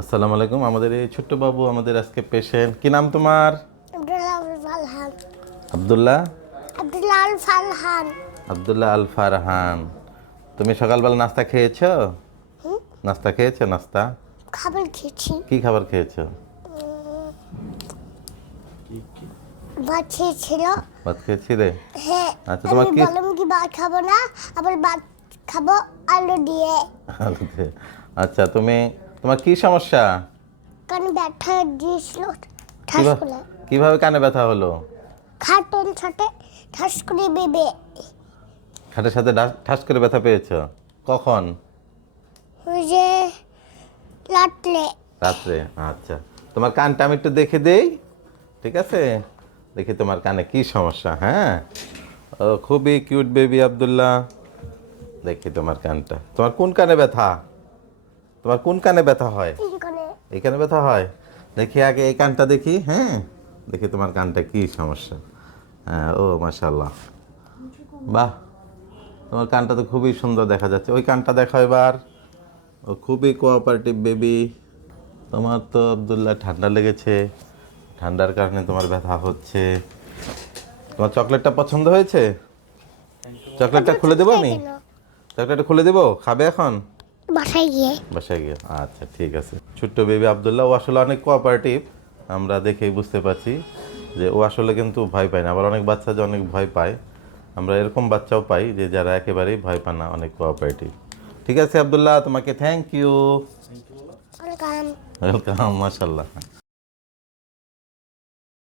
আসসালামু আলাইকুম। আমাদের এই ছোট্ট বাবু আমাদের আজকে পেশেন্ট। কি নাম তোমার? আব্দুল্লাহ আল ফারহান। আব্দুল্লাহ আব্দুল্লাহ আল ফারহান। আব্দুল্লাহ আল ফারহান। তুমি সকালবেলা নাস্তা খেয়েছো? হুম, নাস্তা খেয়েছো? নাস্তা খাবার খেয়েছি। কি খাবার খেয়েছো? ভাত খেয়েছিল। ভাত খেয়েছিলে? হ্যাঁ, আচ্ছা, আমি তোমার কি বললাম কি ভাত খাবো না, আবার ভাত খাবো আলু দিয়ে। আলু দিয়ে। আচ্ছা, তোমার কি সমস্যা? কারণ ব্যথা দিয়েছিল ঠাস কিভাবে করে। কিভাবে কানে ব্যথা হলো? খাটন ছাটে ঠাস করে বেবে। খাটের সাথে ঠাস করে ব্যথা পেয়েছো? কখন? ওই যে লাটলে। রাত্রে। আচ্ছা, তোমার কানটা আমি একটু দেখে দেই, ঠিক আছে? দেখি তোমার কানে কি সমস্যা। হ্যাঁ, ও খুবই কিউট বেবি আব্দুল্লাহ। দেখি তোমার কানটা। তোমার কোন কানে ব্যথা? তোমার কোন কানে ব্যথা হয়? এখানে এই কানে ব্যথা হয়? দেখি আগে এই কানটা দেখি। হ্যাঁ, দেখি তোমার কানটা কি সমস্যা। হ্যাঁ, ও মাশাআল্লাহ, বাহ, তোমার কানটা তো খুবই সুন্দর দেখা যাচ্ছে। ওই কানটা দেখো এবার। ও খুবই কোঅপারেটিভ বেবি। তোমার তো আব্দুল্লাহ ঠান্ডা লেগেছে, ঠান্ডার কারণে তোমার ব্যথা হচ্ছে। তোমার চকলেটটা পছন্দ হয়েছে? চকলেটটা খুলে দেবো আমি? চকলেটটা খুলে দেবো, খাবে এখন? বাসায় গিয়ে বাসায় গিয়ে। আচ্ছা, ঠিক আছে। ছোট্ট বেবি আব্দুল্লাহ, ও আসলে অনেক কোঅপারেটিভ। আমরা দেখেই বুঝতে পারছি যে ও আসলে কিন্তু ভয় পায় না। আবার অনেক বাচ্চা যে অনেক ভয় পায়, আমরা এরকম বাচ্চাও পাই যে যারা একেবারেই ভয় পায় না, অনেক কোঅপারেটিভ। ঠিক আছে আব্দুল্লাহ, তোমাকে থ্যাংক ইউ। ওয়েলকাম। ওয়েলকাম, মাশাল্লাহ।